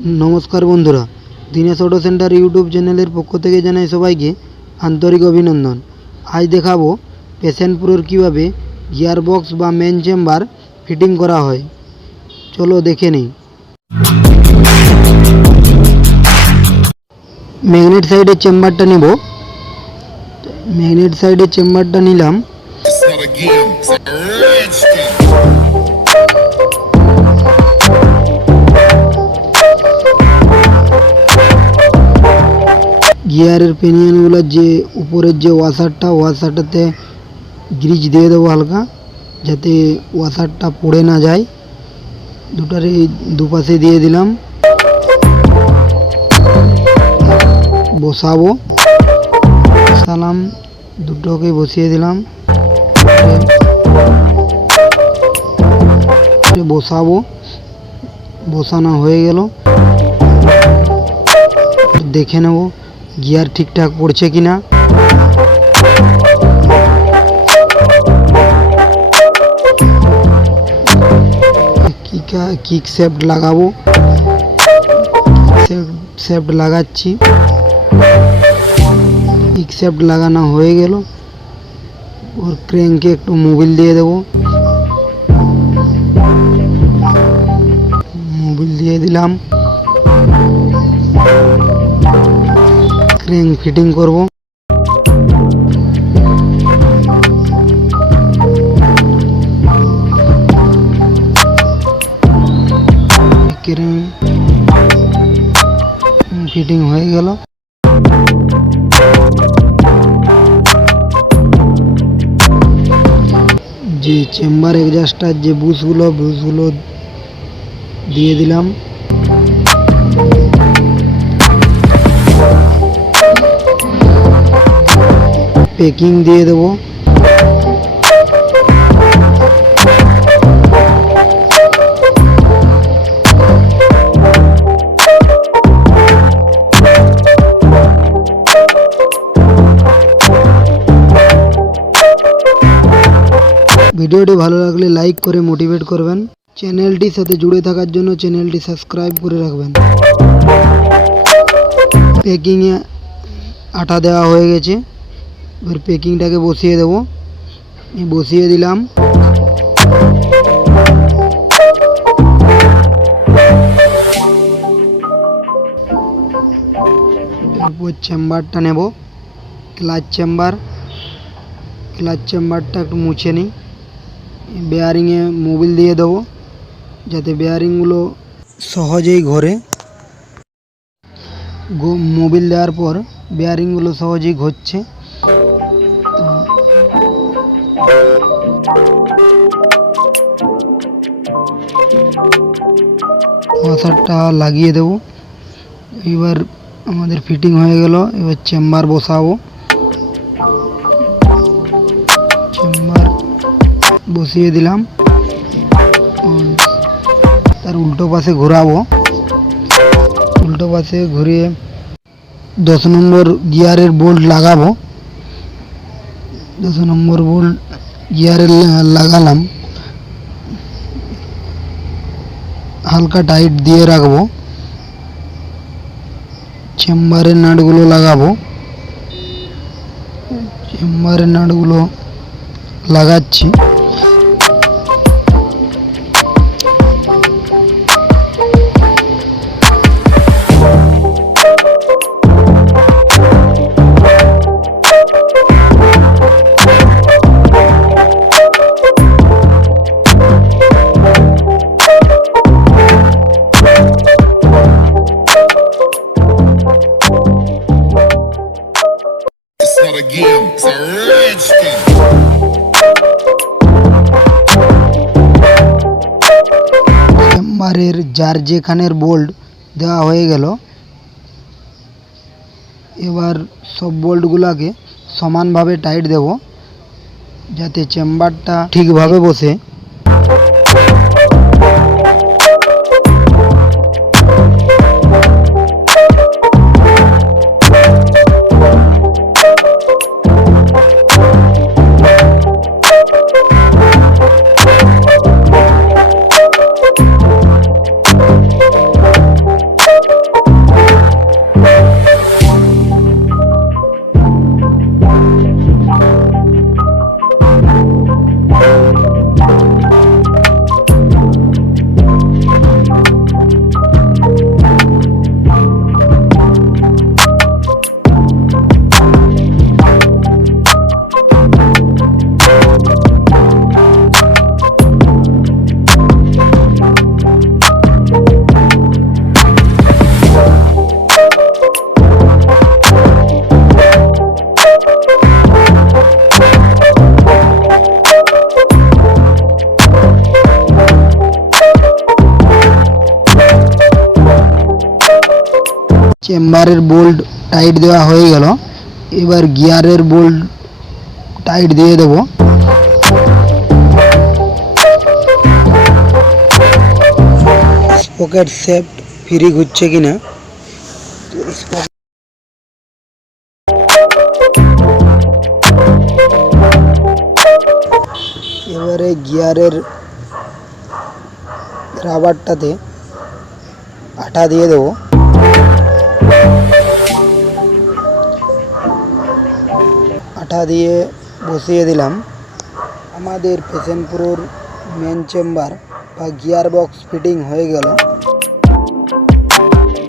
नमस्कार बंधुरा दिनेश अटो सेंटर यूट्यूब चैनल पक्ष থেকে জানাই সবাইকে आंतरिक अभिनंदन। आज देखाबो पैशन प्रोर কিভাবে गियर बक्स বা मेन चेम्बर फिटिंग करा হয়। चलो देखे नहीं। मैगनेट साइडे चेम्बारटा निब। मैगनेट साइडे चेम्बारटा निलाम। गियारेर पेनियनगुलो जे ऊपरेर जे वाशारटाते ग्रिज दिए देव हल्का जाते वाशारटा पड़े ना जाए। दुटारे दुपाशे दिए दिलाम। बसाबो बसालाम दुटोके बसिए दिलाम। बसाबो बसानो हये गेल। देखे नेब गियार ठीक ठाक पड़ছে কিনা। किक शेफ्ट लागाबो। शेफ्ट लागाচ্ছি। किक शेफ्ट लागानो হয়ে গেল। और ক্র্যাঙ্কে একটু মোবিল দিয়ে দেব। মোবিল দিয়ে দিলাম। ক্র্যাঙ্ক ফিটিং করব। ক্র্যাঙ্ক ফিটিং হয়ে গেল। যে চেম্বার এক্সস্টার যে বুশগুলো দিয়ে দিলাম। पैकिंग दिए देव। भिडियोटी भालो लागले लाइक करे मोटिवेट करबेन। चैनलटिर साथे जुड़े थाकार जोन्नो चैनलटी सबस्क्राइब करे राखबेन। पैकिंगे आटा देওয়া হয়ে গেছে। এবার প্যাকিংটাকে বসিয়ে দেব। বসিয়ে দিলাম। এরপর চেম্বারটা নেব। ক্লাচ চেম্বারটা একটু মুছে নিই। বেয়ারিংয়ে মোবিল দিয়ে দেবো যাতে বেয়ারিংগুলো সহজেই ঘোরে। মোবিল দেওয়ার পর বেয়ারিংগুলো সহজেই ঘুরছে। ওয়াশারটা লাগিয়ে দেব। এবার আমাদের ফিটিং হয়ে গেল। এবার চেম্বার বসাবো। চেম্বার বসিয়ে দিলাম। তার উল্টো পাশে ঘোরাবো। উল্টো পাশে ঘুরিয়ে 10 নম্বর গিয়ারের বোল্ট লাগাবো। 10 নম্বর বোল্ট গিয়ারে লাগালাম। হালকা টাইট দিয়ে রাখবো। চেম্বারের নাটগুলো লাগাবো। চেম্বারের নাটগুলো লাগাচ্ছি। চেম্বারের যার যেখানের বোল্ট দেওয়া হয়ে গেল। এবার সব বোল্টগুলোকে সমানভাবে টাইট দেব যাতে চেম্বারটা ঠিকভাবে বসে। চেম্বারের বোল্ট টাইট দেওয়া হয়ে গেল। এবার গিয়ারের বোল্ট টাইট দিয়ে দেব। স্পকেট শেফট ফ্রি ঘুরছে কিনা। এবারে গিয়ারের রাবারটাতে আঠা দিয়ে দেব। আঠা দিয়ে বসিয়ে দিলাম। আমাদের প্যাশন প্রোর মেন চেম্বার বা গিয়ার বক্স ফিটিং হয়ে গেল।